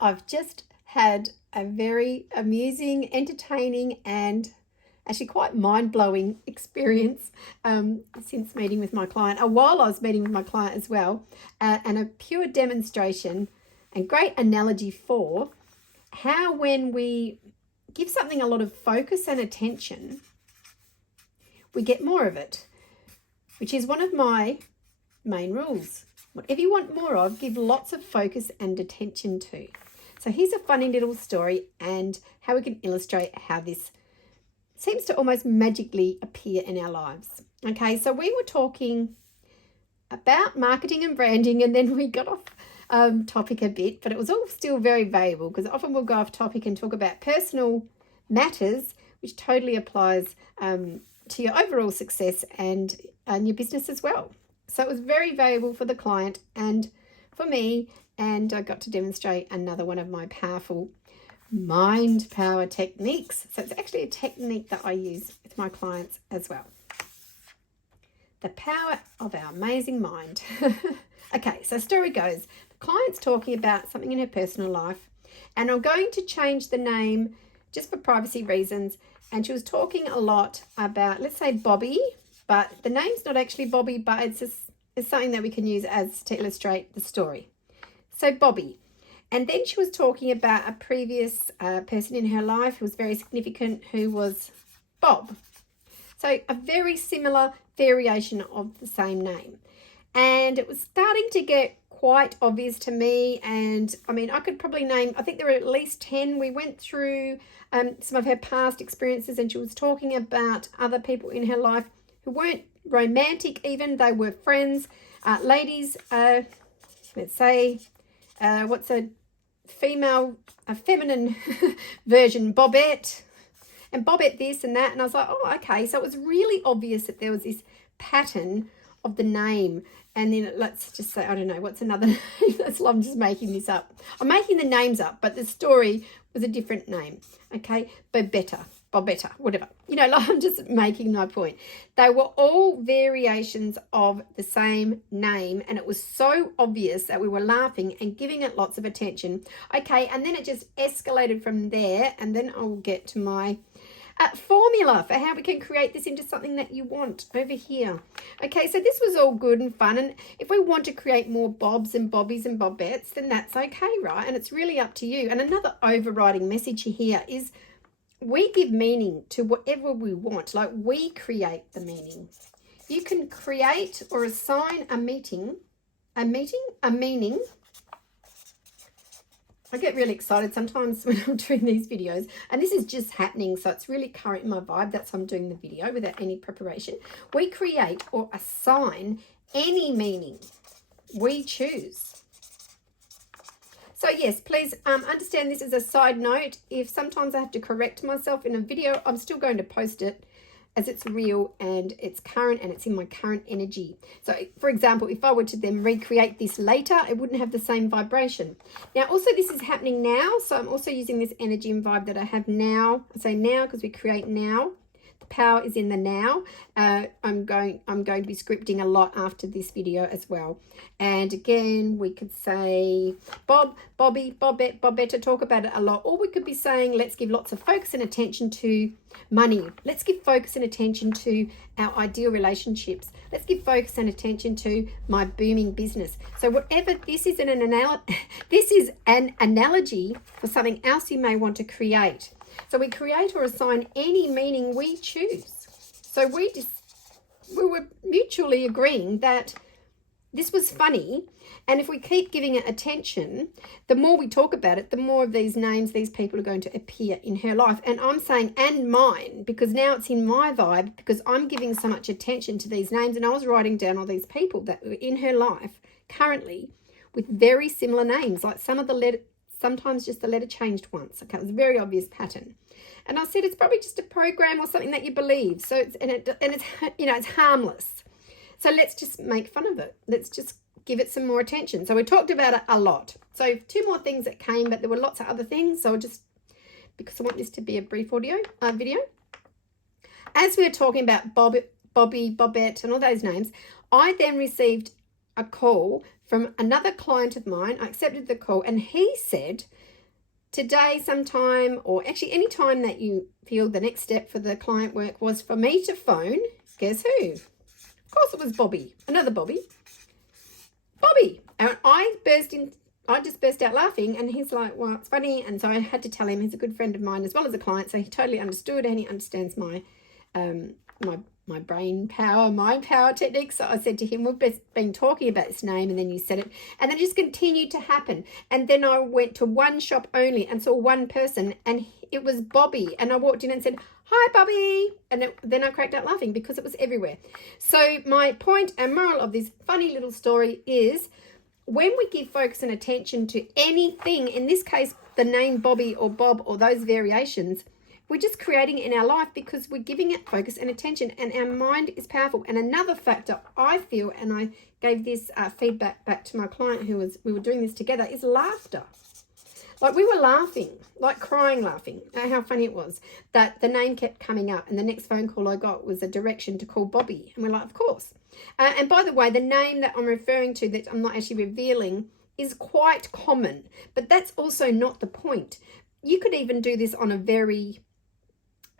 I've just had a very amusing, entertaining, and actually quite mind-blowing experience since meeting with my client, while I was meeting with my client as well, and a pure demonstration and great analogy for how when we give something a lot of focus and attention, we get more of it, which is one of my main rules. Whatever you want more of, give lots of focus and attention to. So here's a funny little story and how we can illustrate how this seems to almost magically appear in our lives. Okay, so we were talking about marketing and branding, and then we got off topic a bit, but it was all still very valuable because often we'll go off topic and talk about personal matters, which totally applies to your overall success and your business as well. So it was very valuable for the client and for me, and I got to demonstrate another one of my powerful mind power techniques. So it's actually a technique that I use with my clients as well. The power of our amazing mind. Okay, so story goes, the client's talking about something in her personal life, and I'm going to change the name just for privacy reasons. And she was talking a lot about, let's say, Bobby, but the name's not actually Bobby, but it's something that we can use as to illustrate the story. So Bobby. And then she was talking about a previous person in her life who was very significant, who was Bob. So a very similar variation of the same name. And it was starting to get quite obvious to me. And I mean, I could probably name, I think there were at least 10. We went through some of her past experiences, and she was talking about other people in her life who weren't romantic even. They were friends, ladies, let's say, what's a feminine version, Bobette, and Bobette this and that. And I was like, oh, okay. So it was really obvious that there was this pattern of the name. And then let's just say, I don't know, what's another name? I'm just making this up. I'm making the names up, but the story was a different name. Okay, Bobetta, whatever. You know, like, I'm just making my point. They were all variations of the same name, and it was so obvious that we were laughing and giving it lots of attention. Okay, and then it just escalated from there, and then I'll get to my formula for how we can create this into something that you want over here. Okay, so this was all good and fun, and if we want to create more Bobs and Bobbies and Bobettes, then that's okay, right? And it's really up to you. And another overriding message here is we give meaning to whatever we want. Like, we create the meaning. You can create or assign a meaning. I get really excited sometimes when I'm doing these videos, and this is just happening, so it's really current in my vibe. That's why I'm doing the video without any preparation. We create or assign any meaning we choose. So yes, please understand this as a side note. If sometimes I have to correct myself in a video, I'm still going to post it as it's real and it's current and it's in my current energy. So for example, if I were to then recreate this later, it wouldn't have the same vibration. Now also this is happening now, so I'm also using this energy and vibe that I have now. I say now because we create now. The power is in the now. I'm going to be scripting a lot after this video as well. And again, we could say Bob, Bobby, Bobette, Bobetta, talk about it a lot. Or we could be saying, let's give lots of focus and attention to money. Let's give focus and attention to our ideal relationships. Let's give focus and attention to my booming business. So whatever, this is an analogy for something else you may want to create. So we create or assign any meaning we choose. So we were mutually agreeing that this was funny, and if we keep giving it attention, the more we talk about it, the more of these names, these people are going to appear in her life. And I'm saying, and mine, because now it's in my vibe, because I'm giving so much attention to these names, and I was writing down all these people that were in her life currently with very similar names, like some of the letters. Sometimes just the letter changed once. Okay, it was a very obvious pattern. And I said it's probably just a program or something that you believe. So it's it's harmless. So let's just make fun of it. Let's just give it some more attention. So we talked about it a lot. So 2 more things that came, but there were lots of other things. So because I want this to be a brief video. As we were talking about Bobby, Bobette, and all those names, I then received a call from another client of mine. I accepted the call, and he said, today sometime, or actually any time that you feel the next step for the client work was for me to phone, guess who? Of course it was Bobby, another Bobby. And I just burst out laughing, and he's like, well, it's funny. And so I had to tell him he's a good friend of mine as well as a client, so he totally understood, and he understands my my brain power, mind power techniques. So I said to him, we've been talking about this name, and then you said it, and then it just continued to happen. And then I went to one shop only and saw one person, and it was Bobby. And I walked in and said, hi, Bobby. And then I cracked out laughing because it was everywhere. So my point and moral of this funny little story is, when we give focus and attention to anything, in this case, the name Bobby or Bob or those variations, we're just creating it in our life because we're giving it focus and attention, and our mind is powerful. And another factor I feel, and I gave this feedback back to my client we were doing this together, is laughter. Like, we were laughing, like crying laughing at how funny it was that the name kept coming up, and the next phone call I got was a direction to call Bobby. And we're like, of course. And by the way, the name that I'm referring to, that I'm not actually revealing, is quite common, but that's also not the point. You could even do this on a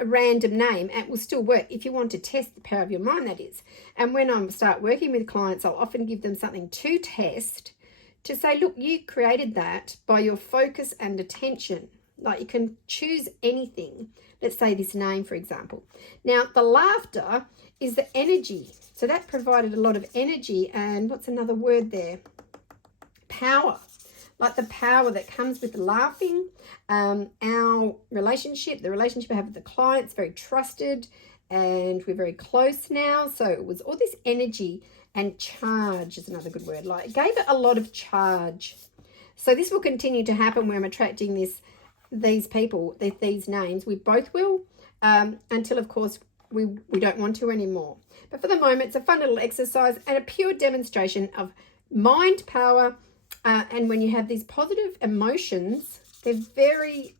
random name, and it will still work if you want to test the power of your mind, that is. And when I start working with clients, I'll often give them something to test, to say, look, you created that by your focus and attention. Like, you can choose anything. Let's say this name, for example. Now, the laughter is the energy. So that provided a lot of energy. And what's another word there? Power. Like the power that comes with laughing. Our relationship, the relationship I have with the clients, very trusted, and we're very close now. So it was all this energy, and charge is another good word. Like, it gave it a lot of charge. So this will continue to happen where I'm attracting these people, these names. We both will, until, of course, we don't want to anymore. But for the moment, it's a fun little exercise and a pure demonstration of mind power. And when you have these positive emotions, they're very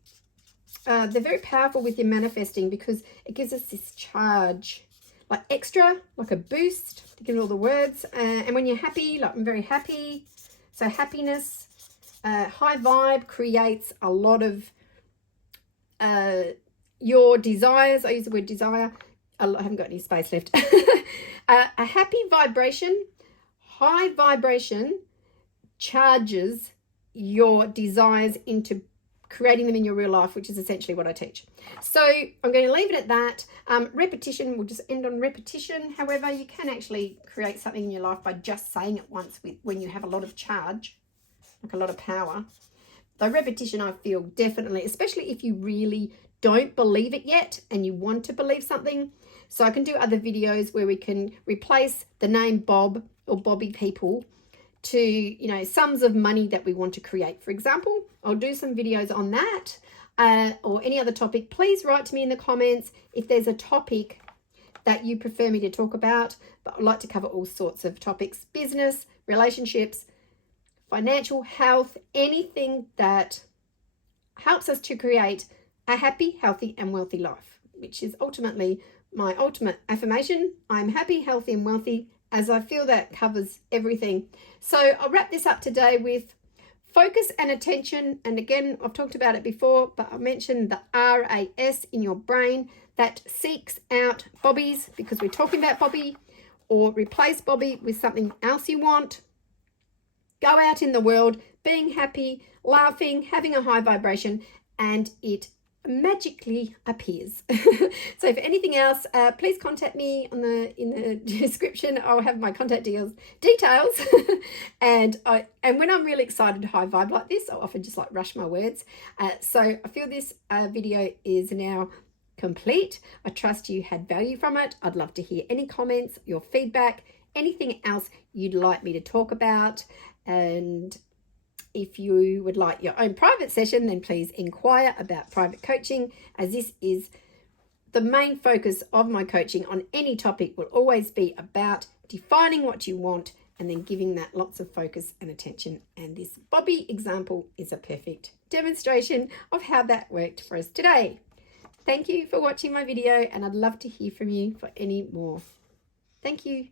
powerful with your manifesting, because it gives us this charge, like extra, like a boost, to give it all the words. And when you're happy, like I'm very happy. So happiness, high vibe creates a lot of your desires. I use the word desire. I haven't got any space left. A happy vibration, high vibration, charges your desires into creating them in your real life, which is essentially what I teach. So I'm going to leave it at that. Repetition, we'll just end on repetition. However, you can actually create something in your life by just saying it once when you have a lot of charge, like a lot of power. The repetition, I feel, definitely, especially if you really don't believe it yet and you want to believe something. So I can do other videos where we can replace the name Bob or Bobby people to, you know, sums of money that we want to create, for example. I'll do some videos on that, or any other topic. Please write to me in the comments if there's a topic that you prefer me to talk about. But I'd like to cover all sorts of topics: business, relationships, financial, health, anything that helps us to create a happy, healthy and wealthy life, which is ultimately my ultimate affirmation. I'm happy, healthy and wealthy, as I feel that covers everything. So I'll wrap this up today with focus and attention. And again, I've talked about it before, but I mentioned the RAS in your brain that seeks out Bobbies, because we're talking about Bobby, or replace Bobby with something else you want. Go out in the world being happy, laughing, having a high vibration, and it magically appears. So if anything else, please contact me in the description. I'll have my contact details. and when I'm really excited to high vibe like this, I'll often just like rush my words. So I feel this video is now complete. I trust you had value from it. I'd love to hear any comments, your feedback, anything else you'd like me to talk about. And if you would like your own private session, then please inquire about private coaching, as this is the main focus of my coaching. On any topic will always be about defining what you want and then giving that lots of focus and attention. And this Bobby example is a perfect demonstration of how that worked for us today. Thank you for watching my video, and I'd love to hear from you for any more. Thank you.